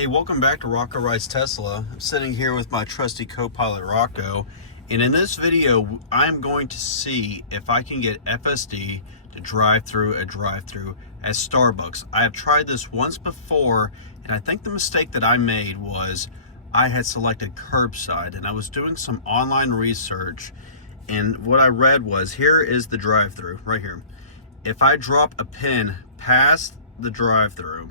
Hey, welcome back to Rocco Rides Tesla. I'm sitting here with my trusty co-pilot Rocco, and in this video I'm going to see if I can get FSD to drive through a drive-thru at Starbucks. I have tried this once before, and I think the mistake that I made was I had selected curbside, and I was doing some online research, and what I read was, here is the drive-thru right here. If I drop a pin past the drive-thru,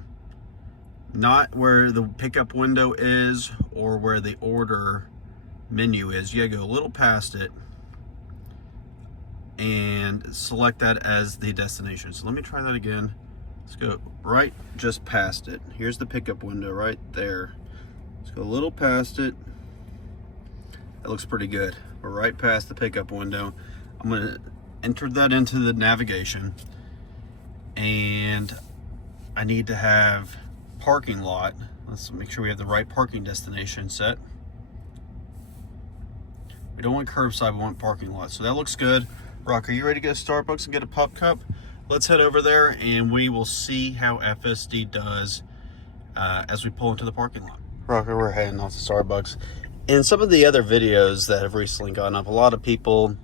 not where the pickup window is or where the order menu is, you gotta go a little past it and select that as the destination. So let me try that again. Let's go right just past it. Here's the pickup window right there. Let's go a little past it. That looks pretty good. We're right past the pickup window. I'm gonna enter that into the navigation, and I need to have parking lot. Let's make sure we have the right parking destination set. We don't want curbside, we want parking lot. So that looks good. Rock, are you ready to go to Starbucks and get a pup cup? Let's head over there and we will see how FSD does as we pull into the parking lot. Rocker, we're heading off to Starbucks. In some of the other videos that have recently gone up, a lot of people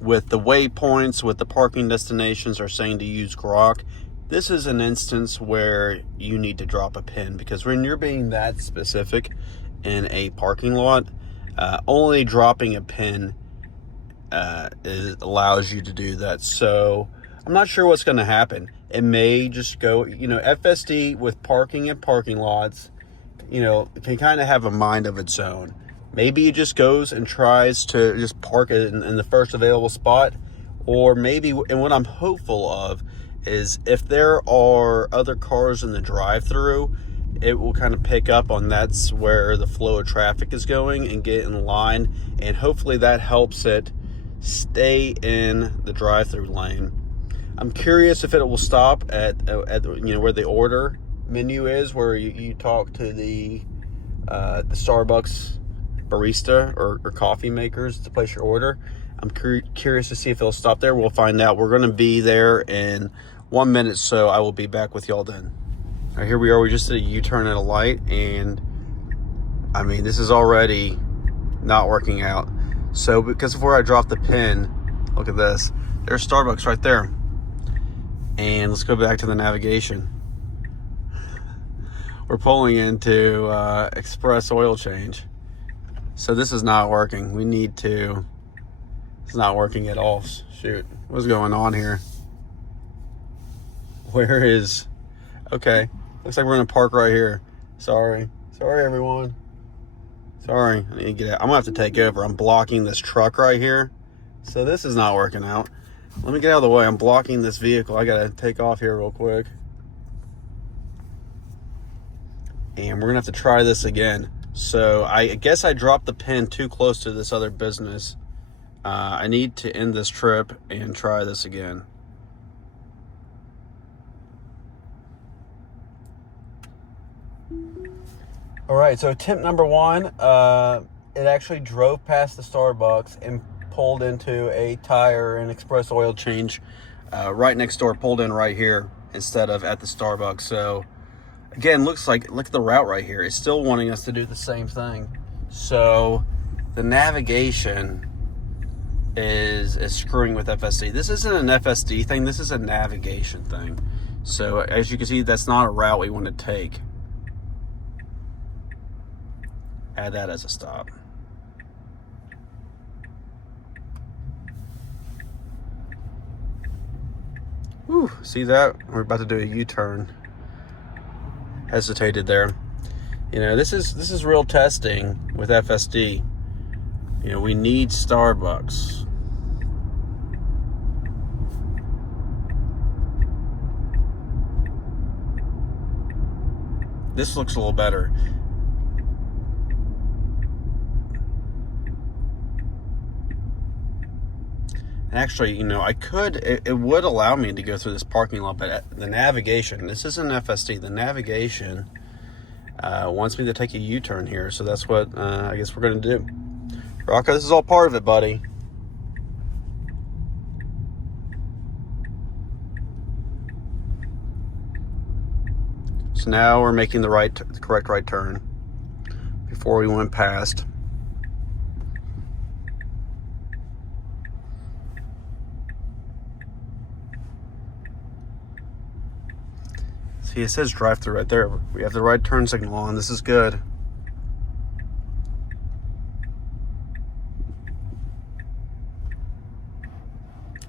with the waypoints, with the parking destinations, are saying to use Grok. This is an instance where you need to drop a pin, because when you're being that specific in a parking lot, only dropping a pin allows you to do that. So I'm not sure what's going to happen. It may just go, FSD with parking and parking lots, can kind of have a mind of its own. Maybe it just goes and tries to just park it in the first available spot, or maybe, and what I'm hopeful of is if there are other cars in the drive-thru, it will kind of pick up on that's where the flow of traffic is going and get in line, and hopefully that helps it stay in the drive-thru lane. I'm curious if it will stop at where the order menu is, where you talk to the Starbucks barista or coffee makers to place your order. I'm curious to see if it'll stop there. We'll find out. We're going to be there in 1 minute, so I will be back with y'all then. All right, here we are. We just did a U-turn at a light, and I mean, this is already not working out. So because of where I dropped the pin, look at this. There's Starbucks right there. And let's go back to the navigation. We're pulling into Express Oil Change. So this is not working. It's not working at all. Shoot, what's going on here? Where is, okay, looks like we're gonna park right here. Sorry everyone. Sorry, I need to get out. I'm gonna have to take over. I'm blocking this truck right here. So this is not working out. Let me get out of the way. I'm blocking this vehicle. I gotta take off here real quick. And we're gonna have to try this again. So I guess I dropped the pin too close to this other business. I need to end this trip and try this again. All right, so attempt number one, it actually drove past the Starbucks and pulled into a tire and express oil change right next door, pulled in right here instead of at the Starbucks. So again, look at the route right here. It's still wanting us to do the same thing. So the navigation is screwing with FSD. This isn't an FSD thing, this is a navigation thing. So as you can see, that's not a route we want to take. Add that as a stop. Whew, see that? We're about to do a U-turn. Hesitated there. This is real testing with FSD. We need Starbucks. This looks a little better. Actually, it would allow me to go through this parking lot, but the navigation, this isn't FSD, the navigation wants me to take a U-turn here, so that's what I guess we're going to do. Rocco, this is all part of it, buddy. So So now we're making the correct right turn before we went past. See, it says drive-through right there. We have the right turn signal on. This is good.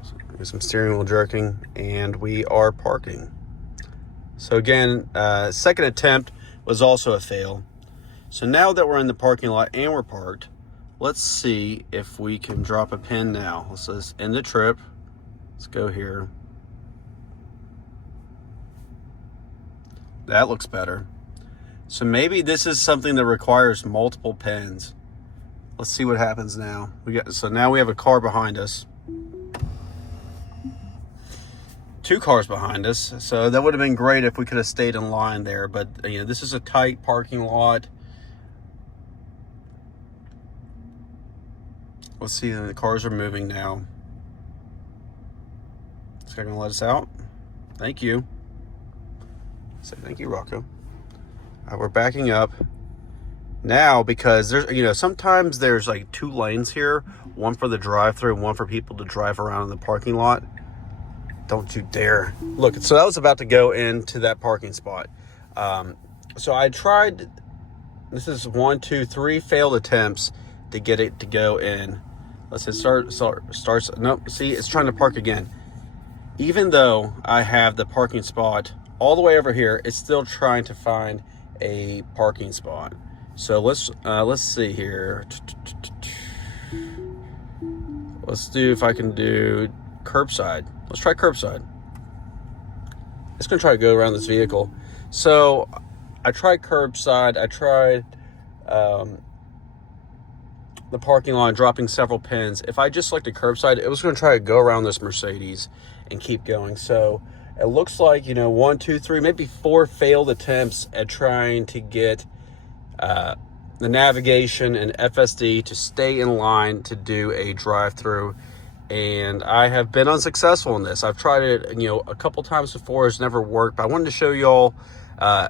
So there's some steering wheel jerking, and we are parking. So again, second attempt was also a fail. So now that we're in the parking lot and we're parked, let's see if we can drop a pin now. Let's just end the trip. Let's go here. That looks better. So maybe this is something that requires multiple pins. Let's see what happens now. So now we have a car behind us. 2 cars behind us. So that would have been great if we could have stayed in line there. But you know, this is a tight parking lot. Let's see, the cars are moving now. Is that gonna let us out? Thank you. Say thank you, Rocco. We're backing up now because there's, you know, sometimes there's like 2 lanes here, one for the drive-through and one for people to drive around in the parking lot. Don't you dare. Look, so I was about to go into that parking spot. So I tried, this is 1, 2, 3 failed attempts to get it to go in. Let's hit starts. Nope, see, it's trying to park again. Even though I have the parking spot all the way over here, it's still trying to find a parking spot. So let's see here. Let's do, if I can do curbside. Let's try curbside. It's gonna try to go around this vehicle. So I tried curbside. I tried the parking lot, dropping several pins. If I just selected curbside, it was gonna try to go around this Mercedes and keep going. So it looks like, you know, 1, 2, 3, maybe 4 failed attempts at trying to get the navigation and FSD to stay in line to do a drive-through. And I have been unsuccessful in this. I've tried it, you know, a couple times before. It's never worked. But I wanted to show y'all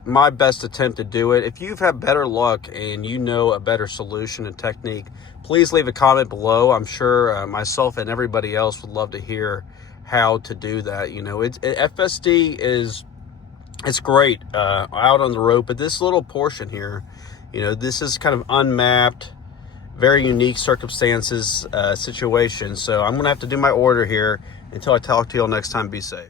my best attempt to do it. If you've had better luck and you know a better solution and technique, please leave a comment below. I'm sure myself and everybody else would love to hear how to do that. You know, FSD is, it's great out on the road, but this little portion here, you know, this is kind of unmapped, very unique circumstances situation. So I'm gonna have to do my order here. Until I talk to y'all next time, be safe.